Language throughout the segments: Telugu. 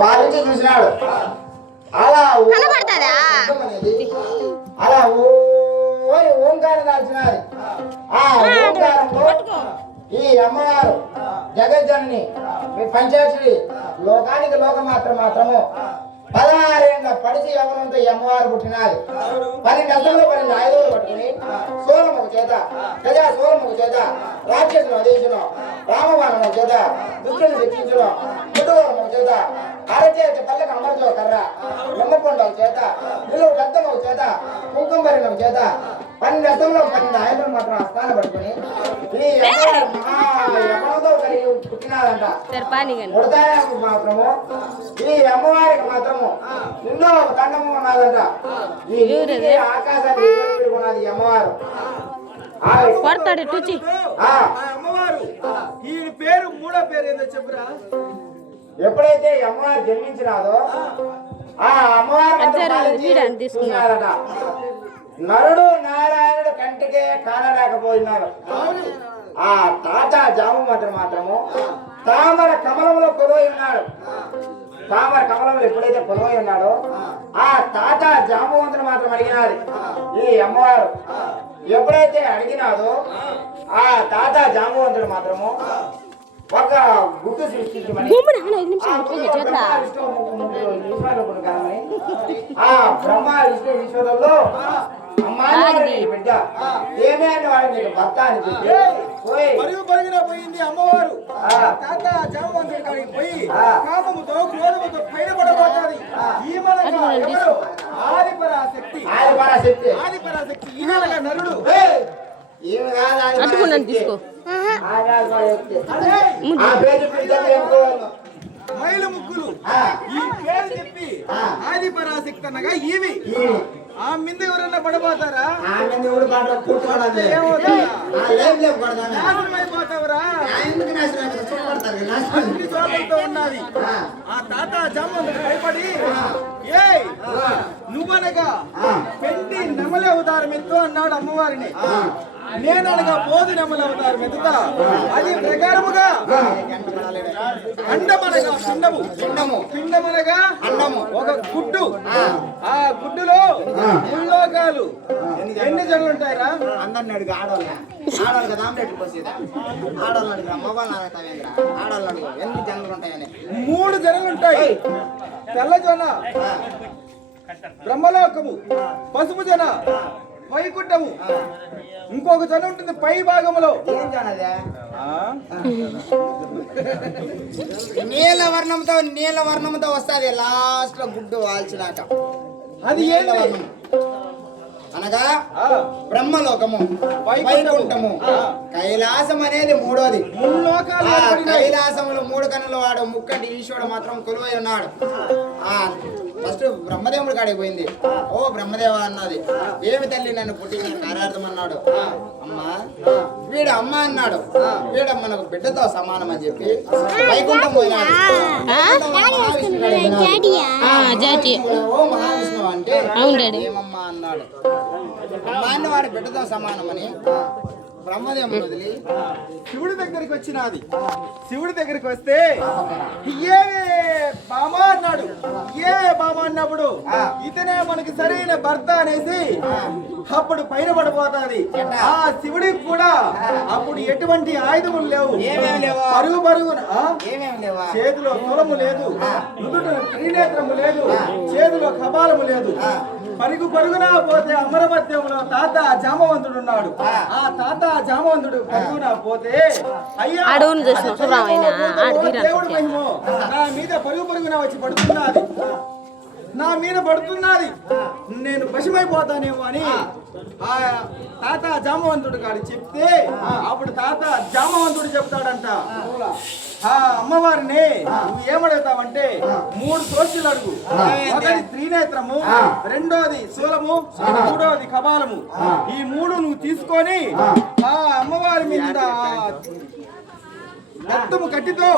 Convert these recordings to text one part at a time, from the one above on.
పాలించి చూసినాడు. అలా అలా ఓంకారం దాల్చినారు. ఆ ఓంకారంలో ఈ అమ్మవారు జగజ్జనని పంచాక్షరి లోకానికి లోక మాత్రము 16 ఏళ్ళ పడిచి ఎవరంతా ఈ అమ్మవారు పుట్టినారు. 12 అర్థంలో 12 ఆయుధాలు పట్టుకుని సోలముఖ చేత గజా సోలముఖ చేత రాక్షసును వధించడం, రామబాణము చేత దుష్టుని శిక్షించడం, ముట్టుకోవడం చేత అరచేతి పల్లెకి అమర్చో కర్ర నిమ్మకొండం చేత నిలువు రక్తము చేత కుంకుమరిణం చేత 12 అర్థంలో 12 ఆయుధాలు మాత్రం స్థానం పట్టుకుని ఈ అమ్మవారు మహాతో కలిగి పుట్టినారంట. మాత్రము ఈ అమ్మవారికి మాత్రము ఎన్నో దండము ఉన్నదంట. ఈ ఆకాశాన్ని ఉన్నది ఈ అమ్మవారు. అమ్మవారు ఈ పేరు మూడో పేరు ఏదో చెప్పురా. ఎప్పుడైతే ఈ అమ్మవారు జన్మించినాదో ఆ అమ్మవారు తీసుకున్నారట. నరుడు నారాయణుడు కంటికే కానలేకపోయినారు. ఆ తాత జాము మాత్రము తామర కమలంలో కొలువై ఉన్నాడు. తామర కమలంలో ఎప్పుడైతే కొలువై ఉన్నాడో ఆ తాత జాంబవంతుడు మాత్రం అడిగినాడు. ఈ అమ్మవారు ఎప్పుడైతే అడిగినాదో ఆ తాత జాంబవంతుడు మాత్రము ఒక గుడ్డు సృష్టించమని ఆ బ్రహ్మ విష్ణు ఈశ్వరుల్లో బిడ్డ ఏమే అని వాడిని భర్త అని చెప్పి పరుగున పోయింది అమ్మవారు. తాత జాంబవంతుడి కాడికి పోయి కామముతో క్రోధముతో పైన పడబోతుంది. ఆదిపరాశక్తి ఈయనగా నరుడు మైలు ముగ్గులు ఈ పేరు చెప్పి ఆదిపరాశక్తి అనగా ఈవి. ఆ మింద ఎవరన్నా పడబోతారా? నాశనమైపోతావరా? అన్ని చోట్లతో ఉన్నది. ఆ తాత జాంబవంతుడు భయపడి నువ్వనగా పెండి నెమలి అవతారం ఎత్తు అన్నాడు అమ్మవారిని. నేననగా పోదు నెమలి అవతారం ఎత్తుతా. అది ప్రకారముగా అండమనగా పిండమనగా ఒక గుడ్డు. ఆ గుడ్డులో ముల్లోకాలు ఎన్ని జనులు ఉంటాయిరా? అందరిని అడిగి ఆడవాళ్ళు కదా ఆడవాళ్ళు అడిగి ఆడవాళ్ళు అడుగు ఎన్ని జనులు ఉంటాయని. 3 జనులు ఉంటాయి. తెల్ల జన బ్రహ్మలోకము, పసుపు జన వైకుంఠము, ఇంకొక జన ఉంటుంది పై భాగంలో. ఏం జనదే? నీల వర్ణంతో వస్తుంది లాస్ట్ లో గుడ్డు వాల్చినాక. అది ఏంటి అనగా బ్రహ్మలోకము, వైకుంఠము, కైలాసం అనేది 3వది. కైలాసములు 3 కన్నుల వాడు ముక్కంటి ఈశ్వరుడు మాత్రం కొలువై ఉన్నాడు. ఫస్ట్ బ్రహ్మదేవుడి కాడికి పోయింది. ఓ బ్రహ్మదేవ అన్నది, ఏమి తల్లి నన్ను పుట్టి కారార్థం అన్నాడు. అమ్మా వీడు అమ్మ అన్నాడు. వీడు మనకు బిడ్డతో సమానం అని చెప్పి వైకుంఠం పోయినాడు. ఓ మహావిష్ణువు అంటే ఏమమ్మా అన్నాడు. అమ్మాయిని వాడి బిడ్డతో సమానం అని బ్రహ్మదేవుడు వదిలి శివుడి దగ్గరికి వచ్చినది. శివుడి దగ్గరికి వస్తే ఏ బామా అన్నాడు. ఏ బామా అన్నప్పుడు ఇతనే మనకి సరైన భర్త అనేసి అప్పుడు పైన పడిపోతాది. ఆ శివుడికి కూడా అప్పుడు ఎటువంటి ఆయుధములు లేవు. పరుగున చేతిలో కులము లేదు, నుదుట త్రినేత్రము లేదు, చేతిలో కపాలము లేదు. పరుగున పోతే అమరమధ్యంలో తాత జాంబవంతుడు ఉన్నాడు. ఆ తాత జాంబవంతుడు పరుగున పోతే అయ్యా దేవుడు మహిమో నా మీద పరుగున వచ్చి పడుతున్నది, నా మీద పడుతున్నది, నేను వశమైపోతానేమో అని ఆ తాత జాంబవంతుడు కాడి చెప్తే అప్పుడు తాత జాంబవంతుడు చెప్తాడంట. ఆ అమ్మవారిని నువ్వు ఏమడుగుతావంటే 3 సోషులు అడుగు. ఒకటి త్రినేత్రము, రెండోది శూలము, మూడోది కపాలము. ఈ 3 నువ్వు తీసుకొని ఆ అమ్మవారి మీద రక్తము కట్టితో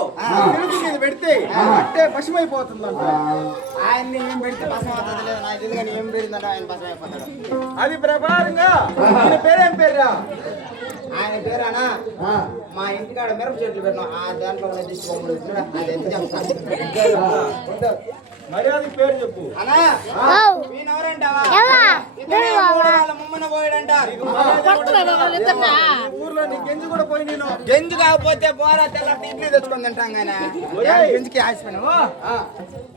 తెలుగు మీద పెడితే అంటే పశుమైపోతుందంట. ఆయన్ని ఏం పెడితే పశుమవుతుంది లేదు నాకు తెలియదు కానీ ఏం పెడిందంటే ఆయన పశుమైపోతాడు. అది ప్రకారంగా పేరేం పేర్రా ఆయన పేరానా మా ఇంటికాడ మిరప చెట్లు పెట్టినాం ఆ దాంట్లో ఉన్న దిష్టి బొమ్మలు చూడ అది ఎంత చెప్తాను మర్యాద పేరు చెప్పు అనా వీనెవరంటావా ఇతనే ముమ్మన పోయాడంటారు ఊర్లో నీ గెంజి కూడా పోయి నేను గెంజు కాకపోతే పోరా తెల్లటి ఇడ్లీ తెచ్చుకొని తింటాం కానీ గెంజికి ఆశపోయినావు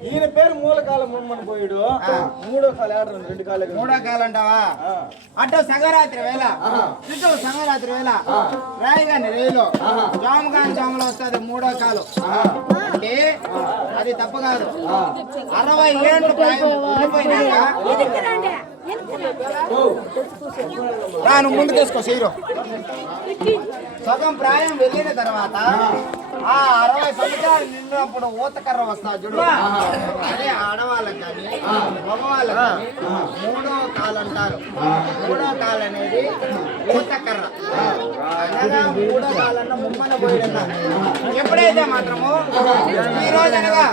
ఈయన పేరు మూలకాల ముమ్మని పోయాడు మూడో కాలు ఆడరు రెండు కాలు మూడో కాలు అంటావా అటు సంగరాత్రి వేళ ఇటు సంగరాత్రి వేళ రాయిగాని రేలో జాముగాని జాములో వస్తుంది మూడో కాలు అంటే అది తప్పు కాదు 60 ఏళ్ళు ప్రాయం ఉండిపోయినాక నువ్వు ముందు తీసుకో సీరో సగం ప్రాయం వెళ్ళిన తర్వాత ఆ 60 సంవత్సరాలు నిన్నప్పుడు ఊతకర్ర వస్తా చూడు అదే ఆడవాళ్ళకి కానీ మగవాళ్ళకి కానీ మూడో కాలు అంటారు మూడో కాలు అనేది ఊతకర్ర అనగా మూడో కాలన్న ముమ్మన పోయిన ఎప్పుడైతే మాత్రము ఈ రోజు అనగా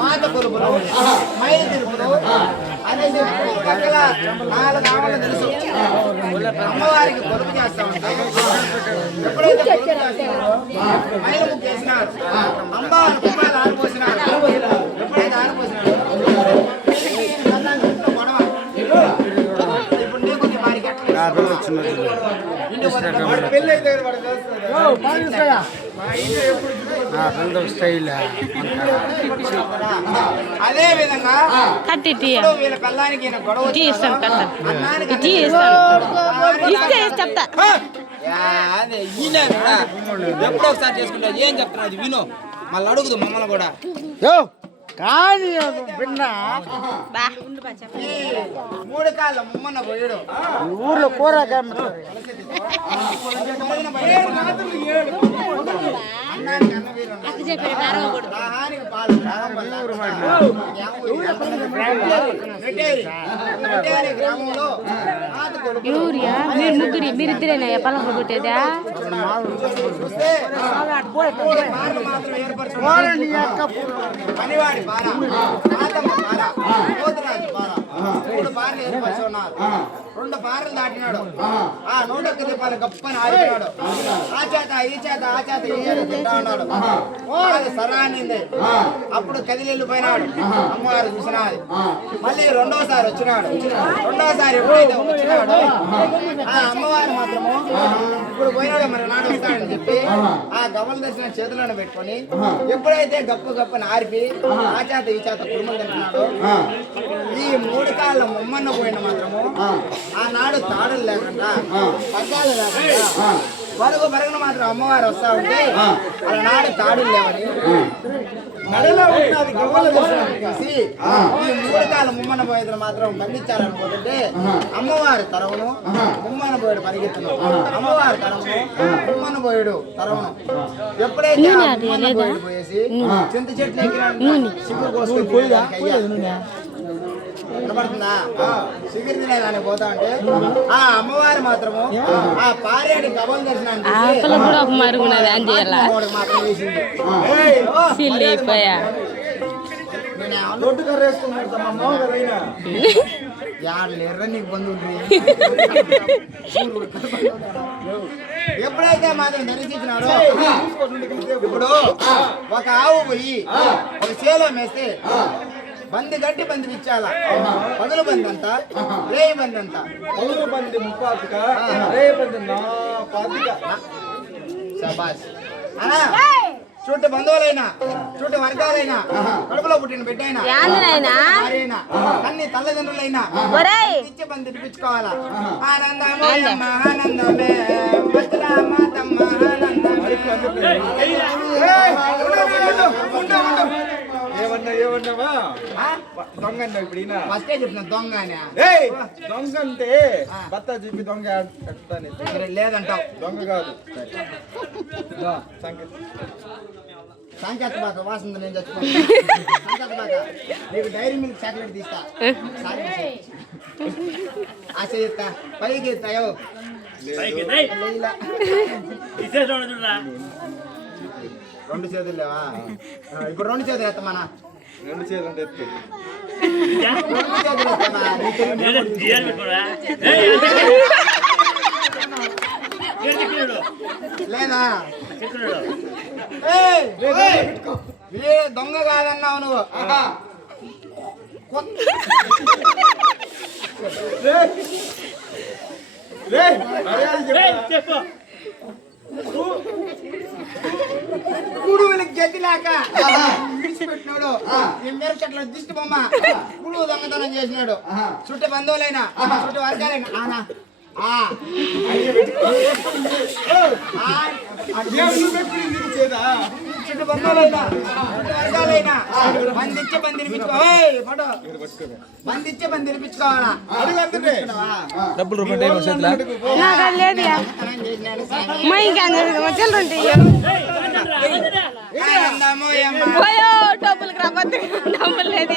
మాత కొలుపులు మైలు తిరుపులు అనేసి పక్కల 4 ఆవులు తెలుసు అమ్మవారికి కొలుపు చేస్తా ఉంటాయి ఎప్పుడైతే కొలుపు చేస్తారో మైలు ముక్కు వేసినారు అమ్మవారి కుమ్మాలు ఆరిపోసినారు ఎప్పుడైతే ఆరిపోసినారు గొడవ ఇప్పుడు నీకు వారికి పెళ్ళి అయితే అదే విధంగా వీళ్ళ పిల్లానికి గొడవ ఎప్పుడో ఒకసారి చేసుకుంటా ఏం చెప్తున్నా అది విను మళ్ళీ అడుగుదు మమ్మల్ని కూడా కానీ విన్నా మూడు కాళ్ళ ముమ్మన్న పోయాడు ఊర్లో కూర అన్నానికి అన్నవీరు దాహానికి పాలు గ్రామంలో మీరిద్దరేనా పలక కొట్టేదా పనివాడి బాల నాతమ్మ బాల పోతురాజు బాల 3 బార్లు ఏర్పరిచి ఉన్నారు 2 బార్లు దాటినాడు ఆ 100 రూపాయలు గప్పని ఆడినాడు ఆ చేత ఈ చేత ఆ చేత ఈ చేత తింటా ఉన్నాడు అది సరానింది అప్పుడు కదిలిపోయినాడు అమ్మవారు చూసినది మళ్ళీ రెండోసారి వచ్చినాడు రెండోసారి ఎప్పుడైతే వచ్చినాడు ఆ అమ్మవారు మాత్రము ఇప్పుడు పోయినాడు మరి నాడు వస్తాడని చెప్పి ఆ గవల దర్శనం చేతులను పెట్టుకొని ఎప్పుడైతే గప్పని ఆరిపి ఆ చేత ఈ చేత కుటుంబం తింటున్నాడు ఈ 3 కాళ్ళ ముమ్మన్న పోయిన మాత్రము ఆనాడు తాడులు లేకుండా పగ్గాలు లేకుండా బరుగున మాత్రం అమ్మవారు వస్తా ఉంటే ఆనాడు తాడులు లేవని నడలో ఉన్నది గవ్వల దర్శనం తీసి ఈ 3 కాళ్ళ ముమ్మన్న పోయేది మాత్రం బంధించాలనుకుంటుంటే అమ్మవారి తరవును ముమ్మన్న పోయాడు పరిగెత్తును అమ్మవారి తరవును ముమ్మన్న పోయాడు తరవును ఎప్పుడైతే ముమ్మన్న పోయాడు పోయేసి చింత చెట్లు ఎక్కినాడు సిగ్గు కోసుకొని వినపడుతుందా సిగిరి తినేదాన్ని పోతా ఉంటే ఆ అమ్మవారు మాత్రము ఆ పారేడు గబల దర్శనానికి మాత్రం వేసింది ఎర్ర నీకు బంధువులు ఎప్పుడైతే మాత్రం దర్శించినాడో ఇప్పుడు ఒక ఆవు పోయి ఒక చేలో మేస్తే బంది గట్టి బంది ఇచ్చాలా పదుల బంది అంతా రేయి బంది అంతా పదుల బంది 30 రేయి బంది 40 శబాష్ అనా చుట్టూ బంధువులైనా చుట్టూ వర్గాలైనా కడుపులో పుట్టిన బిడ్డైనా అన్ని తల్లిదండ్రులైనా ఇచ్చి బంది పిచ్చుకోవాలా ఆనందమే ఆనందమే ఏమన్నావా దొంగ ఇప్పుడు ఫస్టే చెప్పిన దొంగ దొంగ అంటే భర్త చూపి దొంగ లేదంటావు దొంగ కాదు సాంకేత బాక వాసన నేను చచ్చిపోతాను సాంకేత బాక నీకు డైరీ మిల్క్ చాక్లెట్ తీస్తా ఆశ ఎత్తా పైకి ఎత్తాయో రెండు చేతులు లేవా ఇప్పుడు 2 చేతులు ఎత్తమనా 2 చేతులు అంటే ఎత్తు లేదా ఏయ్, ఏయ్, వీడు దొంగ కాదన్నావు నువ్వు. కుడువులకి గతి లేక విడిచిపెట్టినాడు. ఈ మేరు చెట్ల దిష్టి బొమ్మ కుడువు దొంగతనం చేసినాడు. చుట్టూ బంధువులైనా చుట్టూ వర్గాలైనా ఆనా చుట్టూ బంధువులైనా వర్గాలైనా బంధించే బంధించే బంధించుకోవాలా డబ్బులు రూపాయి టైం వస్తుందా? నాకు అది లేదు మా ఇంకా మధ్యలో ఉంటాయి పోయో డబ్బులకి రాబోద్దు డబ్బులు లేదు